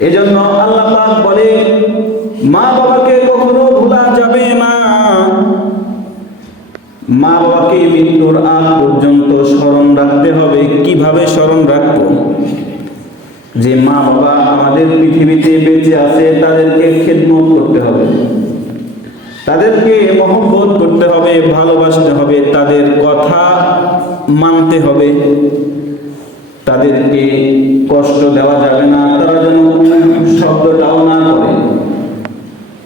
এজন্য আল্লাহ পাক বলে, মা বাবাকে কখনো ভোলা যাবে না। মা বাবাকে মৃত্যুর আগ পর্যন্ত স্মরণ রাখতে হবে। কীভাবে স্মরণ রাখব? যে মা বাবা আমাদের পৃথিবীতে বেঁচে আছে, তাদেরকে খেদমত করতে হবে। তাদেরকে মহব্বত করতে হবে, ভালোবাসতে হবে, তাদের কথা মানতে হবে। তাদেরকে কষ্ট দেওয়া যাবে না, তারা যেন শব্দটাও না করে।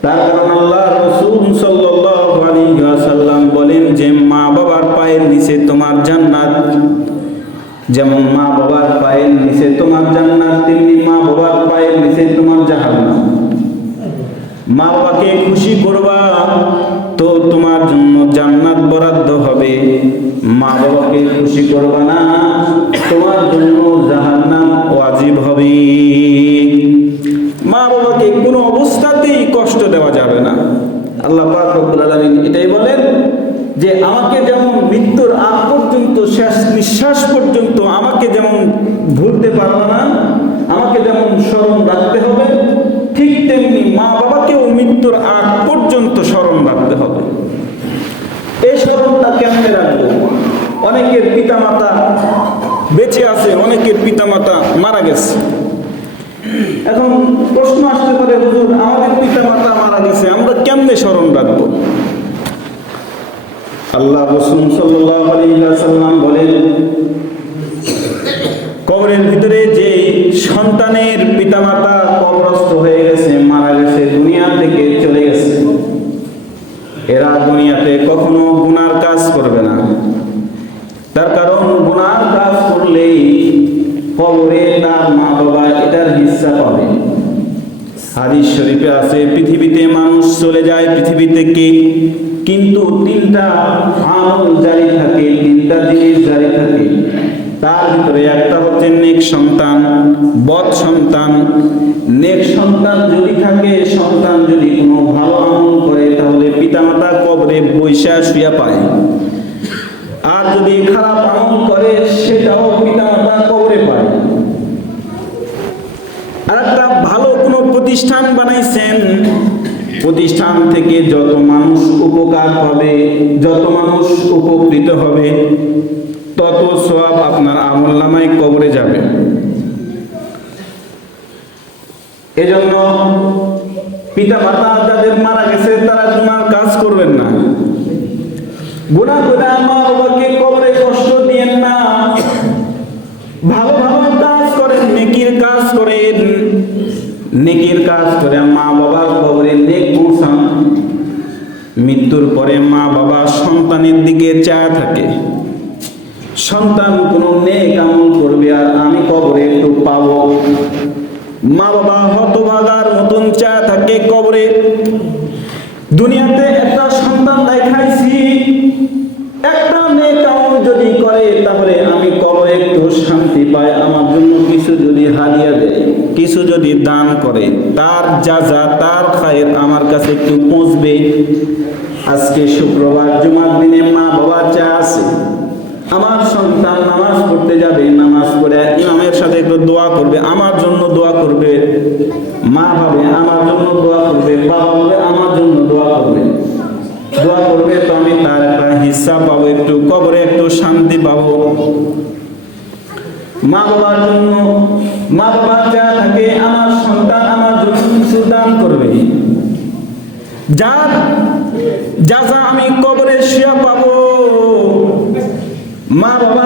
তার কারণ আল্লাহ রসুল ওয়াসাল্লাম বলেন যে মা বাবার পায়ের নিচে তোমার জান্নাত, যেমন মা বাবার পায়ের নিচে তোমার জান্নাত, তেমনি মা বাবার পায়ের নিচে তোমার জাহান্নাম। মা বাবাকে খুশি করবা তো তোমার জন্য জান্নাত বরাদ্দ হবে। মা বাবাকে খুশি করবা না যে আমাকে যেমন মৃত্যুর আগ পর্যন্ত শেষ নিঃশ্বাস পর্যন্ত আমাকে যেমন ভুলতে পারবে না, আমাকে যেমন স্মরণ রাখতে হবে, ঠিক তেমনি মা বাবাকেও মৃত্যুর আগ পর্যন্ত স্মরণ রাখতে হবে। এই স্মরণটা কেমনে রাখব? অনেকের পিতামাতা বেঁচে আছে, অনেকের পিতামাতা মারা গেছে। এখন প্রশ্ন আসতে পারে, হুজুর, আমাদের পিতামাতা মারা গেছে, আমরা কেমনে স্মরণ রাখব? আল্লাহ রসুল সাল্লাল্লাহু আলাইহি ওয়াসাল্লাম বলেন, কবরের ভিতরে যে সন্তানের পিতামাতা কবরস্থ হয়ে গেছে, মারা গেছে, দুনিয়া থেকে চলে গেছে, এরা দুনিয়াতে কখনো গুনার কাজ করবে না। তার কারণ, গুনার কাজ করলেই কবরে তার মা বাবা এটার হিস্সা পাবে। হাদিস শরীফে আছে, পৃথিবীতে মানুষ চলে যায় পৃথিবী থেকে কিন্তু তিনটা আমল জারি থাকে, তিনটা জিনিস জারি থাকে। তার ভিতরে একটা হচ্ছে নেক সন্তান, বদ সন্তান। নেক সন্তান যদি থাকে, সন্তান যদি কোনো ভালো আমল করে, তাহলে পিতামাতা কবরে বৈশা শুয়া পায়। আর যদি খারাপ আমল করে, সেটাও পিতামাতা কবরে পায়। আর একটা ভালো কোনো প্রতিষ্ঠান বানাইছেন প্রতিষ্ঠান থেকে যত মানুষ উপকার পাবে, যত মানুষ উপকৃত হবে, তত সব আপনার আমল নামায় কবরে যাবে। এজন্য পিতা মাতা যাদের মারা গেছে, তারা তোমার কাজ করবেন না। গুণা করে মা বাবাকে কবরে কষ্ট দিয়েন না। ভালো ভালো কাজ করেন, নেকির কাজ করেন। নেকির কাজ করে মা বাবার কবরে নেক পৌঁছান মৃত্যুর পরে মা বাবা সন্তানের দিকে চায় থাকে। সন্তান কোনো নেক আমল করবে আর আমি কবরে একটু পাব। মা বাবা হতভাগার মতন চা থাকে কবরে। দুনিয়াতে করবে, আমার জন্য দোয়া করবে। মা ভাবে, আমার জন্য দোয়া করবে, বাবা বলে আমার জন্য দোয়া করবে। দোয়া করবে তো আমি তার একটা হিস্সা পাবো, একটু কবরে একটু শান্তি পাবো। মা বাবার জন্য, মা বাবা যা থাকে, আমার সন্তান আমার জন্য কিছু দান করবে। যার যা যা আমি কবরে শুয়ে পাবো। মা বাবা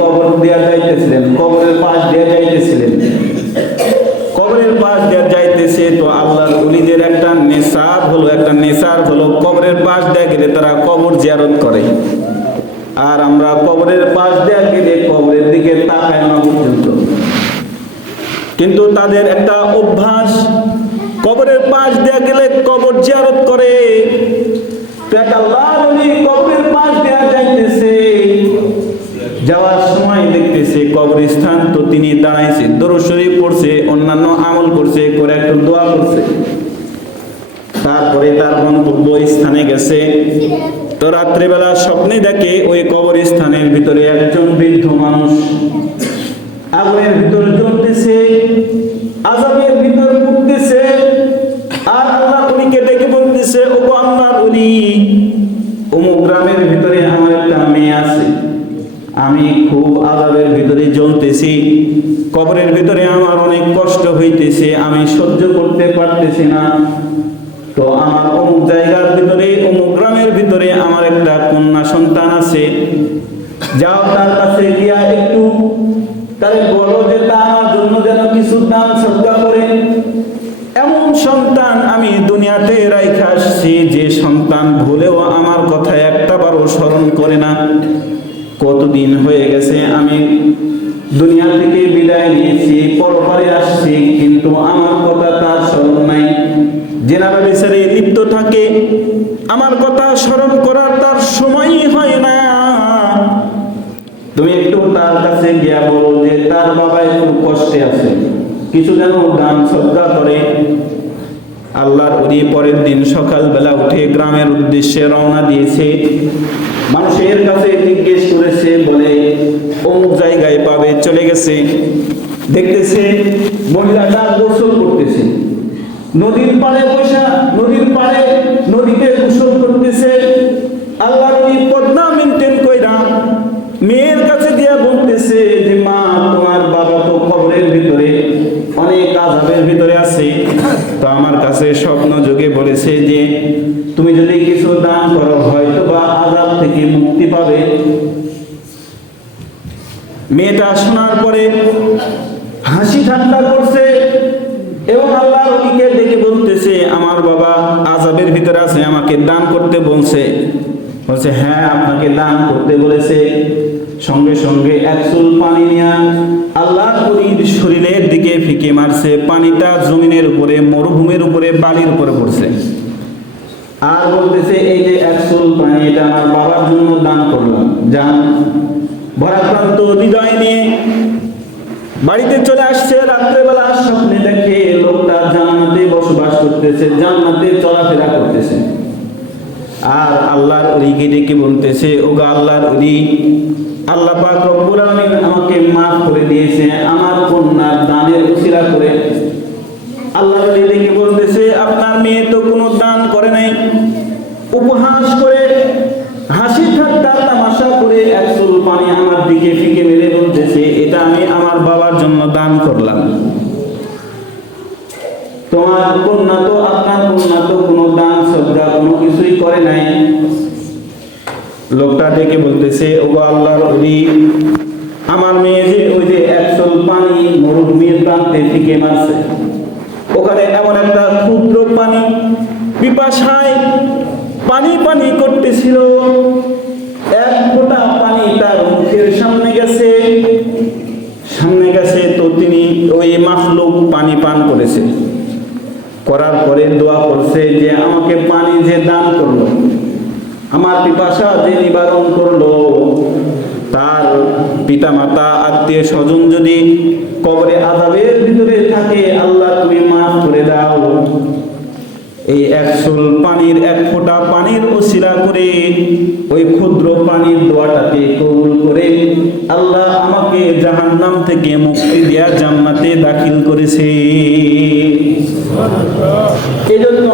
কবর দেয়া যাইতেছিলেন, কবরের পাশ দেয়া যাইতেছিলেন। কবরের পাশ দেয়া যাইতেছে তো আল্লাহর উলিদের একটা নেশার হলো, একটা নেশার হলো, কবরের পাশ দেয়া গেলে তারা কবর জিয়ারত করে। আর আমরা কবরের পাশ দেয়া গেলে কবরের দিকে তাকাই না পর্যন্ত। কিন্তু তাদের একটা অভ্যাস, কবরের পাশ দেয়া গেলে কবর জিয়ারত করে। তো এক আল্লাহর ওলি কবরের পাশ দেয়া যাইতেছে যাওয়ার সময় দেখতেছে কবরস্থান তো তিনি দাঁড়াইছে। দরুদ শরীফ পড়ছে, অন্যান্য আমল করছে, করে একটু দোয়া করছে। তারপরে তার গন্তব্য স্থানে গেছে। তো রাত্রিবেলা স্বপ্নে দেখে ওই কবরস্থানের ভিতরে একজন বৃদ্ধ মানুষ। আগুনের ভিতরে জ্বলতেছে আজাবের ভিতর পড়তেছে আর আল্লাহ উনিকে ডেকে বলতেছে ও গো আল্লাহর উনি অমুক গ্রামের ভিতরে আমার একটা মেয়ে আছে। আমি খুব আজাবের ভিতরে জ্বলতেছি। কবরের ভিতরে আমার অনেক কষ্ট হইতেছে, আমি সহ্য করতে পারতেছি না। তো আমার অমুক জায়গার ভিতরে, অমুক গ্রামের ভিতরে আমার একটা কন্যা সন্তান আছে। যাও তার কাছে গিয়া একটু তারে বলো যে তা আমার জন্য যেন কিছু দান সজ্জা করে। এমন সন্তান আমি দুনিয়াতে রাইখা আসছি, যে সন্তান ভুলেও আমার কথা একটা বারও স্মরণ করে না। কতদিন হয়ে গেছে আমি দুনিয়া থেকে বিদায় নিয়েছি, পরপারে আসছি, কিন্তু আমার কথা তার স্মরণ নাই। জেনারা বিচারে লিপ্ত থাকে, আমার কথা স্মরণ করার তার সময়ই হয় না। তুমি একটু তার কাছে গিয়া বলো যে, তার বাবা একটু কষ্টে আছে। কিছু যেন দান, শ্রদ্ধা করে আল্লাহর ওরি পরের দিন সকালবেলা উঠে গ্রামের উদ্দেশ্যে রওনা দিয়েছে। মানুষের কাছে জিজ্ঞেস করেছে, বলে, অমুক জায়গায় পাবে চলে গেছে। দেখতেছে, মহিলাটা গোসল করতেছে। নদীর পাড়ে বসা, নদীর পাড়ে নদীতে গোসল করতেছে। আল্লাহর পদ্মা মেনটেন কইরা, মেয়ের কাছে দিয়া বলতেছে যে মা তোমার বাবা তো কবরের ভিতরে অনেক আজাবের ভিতরে আছে তো আমার কাছে স্বপ্ন যোগে বলেছে যে, তুমি যদি কিছু দান করো হয়তো বা আজাদ থেকে মুক্তি পাবে। মেয়েটা শোনার পরে হাসি ঠান্ডা করছে এবং আল্লাহর অলিকে দেখে বলতেছে, আমার বাবা আজাবের ভিতরে আছে, আমাকে দান করতে বলছে। বলছে হ্যাঁ আপনাকে দান করতে বলেছে। সঙ্গে সঙ্গে এক চুল পানি নিয়ে আল্লাহর অলির শরীরের দিকে ফিকে মারছে। পানিটা জমিনের উপরে, মরুভূমির উপরে, বালির উপরে পড়ছে। আর বলতেছে, এই যে এক চুল পানি, এটা আমার বাবার জন্য দান করলাম। যান, ভরাক্রান্ত হৃদয় নিয়ে বাড়িতে চলে আসছে। রাত্রেবেলা স্বপ্নে দেখে লোকটা জান্নাতে বসবাস করতেছে, জান্নাতে চলাফেরা করতেছে। আর আল্লাহর অলিকে ডেকে বলতেছে, ওগা আল্লাহর অলি আল্লাহ পাক রব্বুল আলামিন আমাকে মাফ করে দিয়েছে, আমার কন্যার দানের উসিলা করে। আল্লাহর অলি ডেকে বলতেছে, আপনার মেয়ে তো কোনো দান করে নাই। উপহাস করে হাসি ঠাট্টা, তামাশা করে এক চুল পানি আমার দিকে ফিকে মেরে বলতেছে, এটা আমি আমার বাবার জন্য দান করলাম। তোমার কন্যা তো করে নাই। লোকটা ডেকে বলতেছে ও আল্লাহর অলি আমার মেয়ে যে ওই যে একশো পানি মরুভূমির প্রান্তে ফিকে মারছে, ওখানে এমন একটা ক্ষুদ্র পানি পিপাসায় পানি পানি করতেছিল। এক ফোঁটা পানি তার মুখের সামনে গেছে। সামনে গেছে তো তিনি ওই মাখলুক পানি পান করেছে। করার পরে দোয়া করছে যে আমাকে পানি যে দান করল, আমার পিপাসা যে নিবারণ করল, তার পিতা মাতা আত্মীয় স্বজন যদি কবরে আজাবের ভিতরে থাকে, আল্লাহ তুমি মাফ করে দাও। এই একশোল পানির এক ফোঁটা পানির ওসিলা করে ওই ক্ষুদ্র পানির দোয়াটাকে কবুল করে আল্লাহ আমাকে জাহান্নাম থেকে মুক্তি দেয়া জান্নাতে দাখিল করেছে। এই জন্য